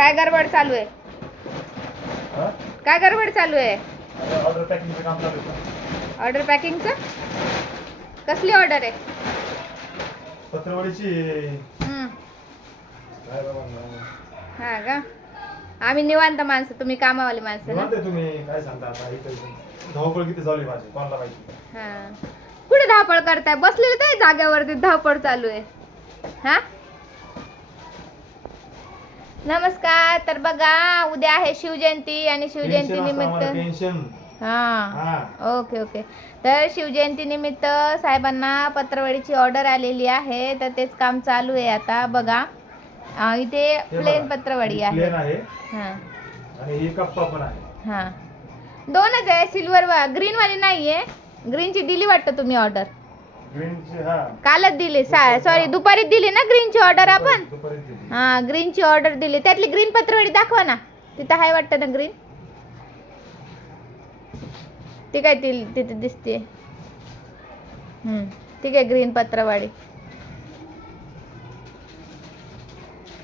काय गडबड चालू आहे? काय गडबड चालू आहे? ऑर्डर पॅकिंगचं काम चालू आहे ऑर्डर पॅकिंगचं कसली ऑर्डर आहे? नाव? हा का? आम्ही निवांत माणसं तुम्ही कामावाली माणसं ना? तुम्ही. काय सांगता आता? धावपळ किती माझी? कोणाला माहिती? हा. कुठे धावपळ करताय? बसलेले तर जाग्यावरती धावपळ चालू आहे. हा? नमस्कार तर बघा उद्या आहे शिवजयंती आणि शिवजयंती निमित्त हा. हा. Okay okay. तर शिवजयंती निमित्त साहेबांना पत्रवडीची ऑर्डर आलेली आहे तर तेच काम चालू आहे आता. बघा इथे प्लेन पत्रवडी आहे. हा. दोनच आहे सिल्वर ग्रीन वाली नाहीये. ग्रीनची दिली वाटतं तुम्ही ऑर्डर. कालच दिली सॉरी दुपारीच दिली ना ग्रीनची ऑर्डर आपण? दुपारी. हा ग्रीनची ऑर्डर दिली. त्यातली ग्रीन पत्रवडी दाखवा ना. तिथं आहे वाटतं ना ग्रीन ती काय ती तिथे दिसते ठीक आहे ग्रीन पत्रवाडी.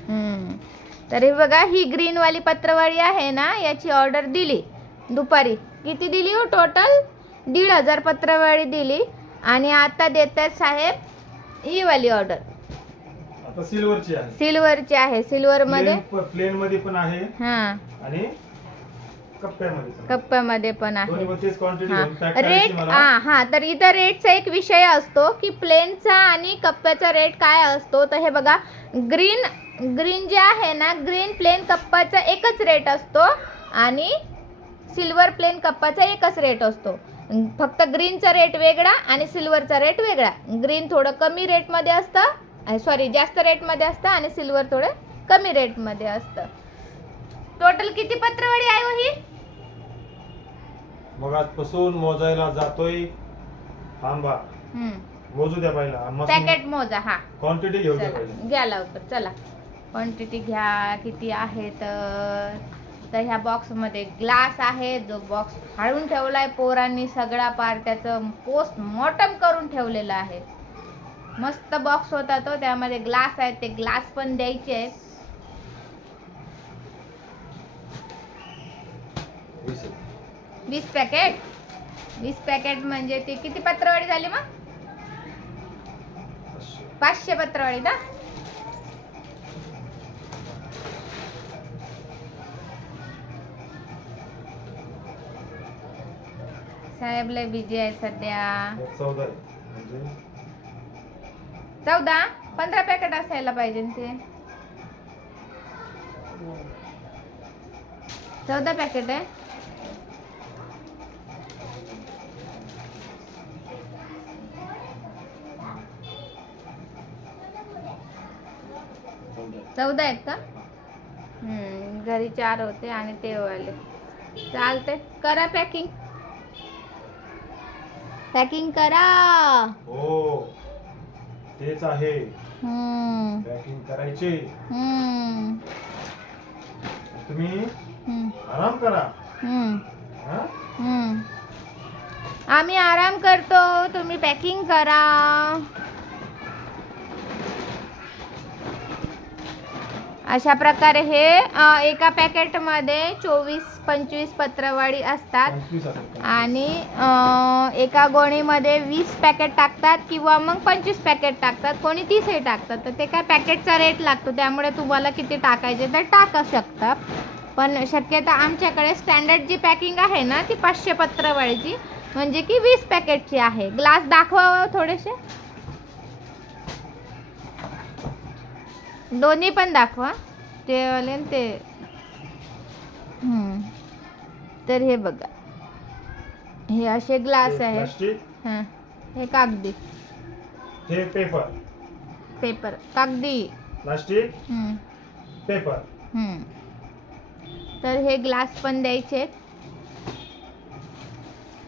हम्म तरी बघा ही ग्रीन वाली पत्रवाडी आहे ना याची ऑर्डर दिली. दुपारी. किती दिली हो टोटल दीड हजार पत्रवाडी दिली. आणि आता देतात साहेब ही वाली ऑर्डर आता सिल्वरची आहे. सिल्वरची आहे सिल्वर मध्ये. प्लेन मध्ये पण आहे. हा. आणि कप्प्यामध्ये पण. कप्प्यामध्ये पण आहे. हा. रेट हा हा. तर इथं रेटचा एक विषय असतो की प्लेनचा आणि कप्प्याचा रेट काय असतो? तर हे बघा ग्रीन ग्रीन जे आहे ना ग्रीन प्लेन कप्पाचा एकच रेट असतो आणि सिल्वर प्लेन कप्पाचा एकच रेट असतो. फक्त ग्रीनचा रेट वेगळा आणि सिल्वरचा रेट वेगळा. ग्रीन थोडं कमी रेटमध्ये असतं सॉरी जास्त रेटमध्ये असतं आणि सिल्वर थोडं कमी रेटमध्ये असतं. टोटल किती पत्रवाडी आहे हो मग आजपासून मोजायला जातोय. थांबा. मोजू द्या पहिला. पॅकेट मोजा हा. क्वांटिटी घेऊ द्या घ्या लवकर चला. क्वांटिटी घ्या किती आहे तर तर ह्या बॉक्समध्ये ग्लास आहे जो बॉक्स फाडून ठेवलाय पोरांनी सगळा पार त्याचं पोस्ट मॉर्टम करून ठेवलेलं आहे. मस्त बॉक्स होता तो त्यामध्ये ग्लास आहेत ते ग्लास पण द्यायचे आहेत. वीस आहे. पॅकेट वीस पॅकेट म्हणजे ती किती पत्रवाडी झाली मग? पाचशे. पाचशे पत्रवाडी ना? साहेब लय बिझी आहे सध्या. चौदा. म्हणजे पंधरा पॅकेट असायला पाहिजे ना ते. चौदा पॅकेट आहे. चौदा आहेत का? हम्म, घरी चार होते आणि ते वाले चालते करा पॅकिंग पॅकिंग करा. हो तेच आहे. हम्म, पॅकिंग करायचे. हम्म, तुम्ही हम्म, आराम करा. हम्म, हा? हम्म. आम्ही आराम करतो. तुम्ही पॅकिंग करा. अशा प्रकारे हे एका पॅकेटमध्ये चोवीस पंचवीस पत्रवाडी असतात. आणि एका गोणीमध्ये वीस पॅकेट टाकतात किंवा मग पंचवीस पॅकेट टाकतात. कोणी तीसही टाकतात. तर ते काय पॅकेटचा रेट लागतो. त्यामुळे तुम्हाला किती टाकायचे तर टाका शकता. पण शक्यता आमच्याकडे स्टँडर्ड जी पॅकिंग आहे ना ती पाचशे पत्रवाळीची म्हणजे की वीस पॅकेटची आहे. ग्लास दाखवा थोडेसे? दोन्ही पण दाखवा. ते वाले ते. तर हे बघा. हे असे ग्लास हे प्लास्टिक हां. हे कागदी. हे पेपर पेपर कागदी. Plastic paper. तर हे ग्लास पण द्यायचे.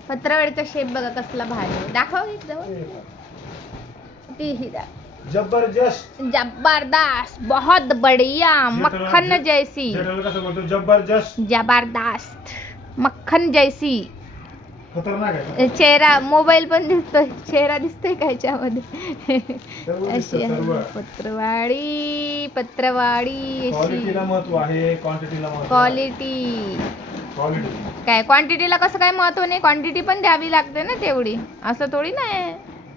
पत्रावळीचा शेप बघा कसला भारी आहे. दाखव जवळ. ती ही दा जबरदस्त। जबरदस्त बहुत बढ़िया मक्खन जैसी। जेठालाल कसं बोलतो जबरदस्त। जबरदस्त मक्खन जैसी। खतरनाक आहे चेहरा मोबाईल पण दिसतोय चेहरा दिसतोय का याच्यामध्ये? सर्व अशी सर्व. आहे पत्रवाडी पत्रवाडी अशी. क्वालिटीला महत्त्व आहे क्वांटिटीला महत्त्व क्वालिटी क्वालिटी काय क्वांटिटीला कसं काय महत्त्व नाही? क्वांटिटी पण द्यावी लागते ना तेवढी. असं थोडी नाही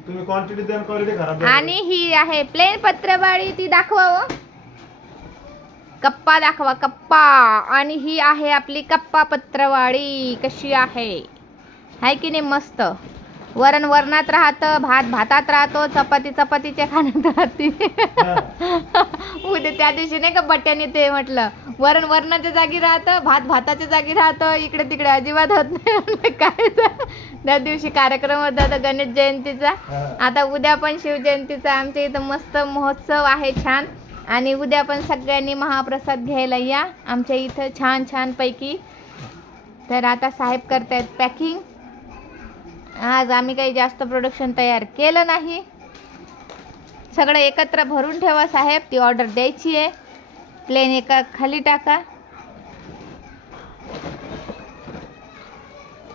तुम्ही क्वांटिटी देऊन क्वालिटी खराब आणि ही आहे प्लेन पत्रवाडी ती दाखवा हो. कप्पा दाखवा कप्पा. आणि ही आहे आपली कप्पा पत्रवाळी. कशी आहे? हाय की नाही मस्त? वरण वरणात राहतं भात भातात राहतो चपाती चपातीच्या खाण्यात राहते. उद्या त्या दिवशी नाही का बट्ट्याने ते म्हटलं वरण वरणाच्या जागी राहतं भात भाताच्या जागी राहतं इकडे तिकडे अजिबात होत नाही. काय. त्या दिवशी कार्यक्रम होता तर गणेश जयंतीचा. आता उद्या पण शिवजयंतीचा आमच्या इथं मस्त महोत्सव आहे छान. आणि उद्या पण सगळ्यांनी महाप्रसाद घ्यायला या. आमच्या इथं छान छान पैकी. तर आता साहेब करतायत पॅकिंग आज आम्ही काही जास्त प्रोडक्शन तयार केलं नाही. सगळं एकत्र भरून ठेवा साहेब ती ऑर्डर द्यायची आहे. प्लेन एका खाली टाका.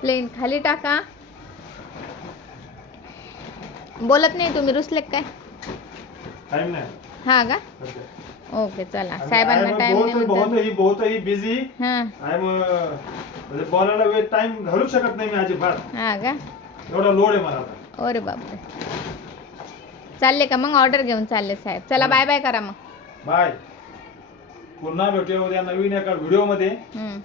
प्लेन खाली टाका. बोलत नाही तुम्ही रुसले काय? हा का. ओके चला. साहेबांना टाइम नाही बहुत म्हणतात बहुत ही बिझी हा. म्हणजे बोलायला वेळ टाइम घालूच शकत नाही मी अजिबात. हा का? एवढा लोड आहे मला आता. अरे बापरे. चालले का? मग ऑर्डर घेऊन चालले साहेब. चला बाय बाय करा मग. बाय पुन्हा भेटूया उद्या नवीन एका व्हिडिओमध्ये. हम्म.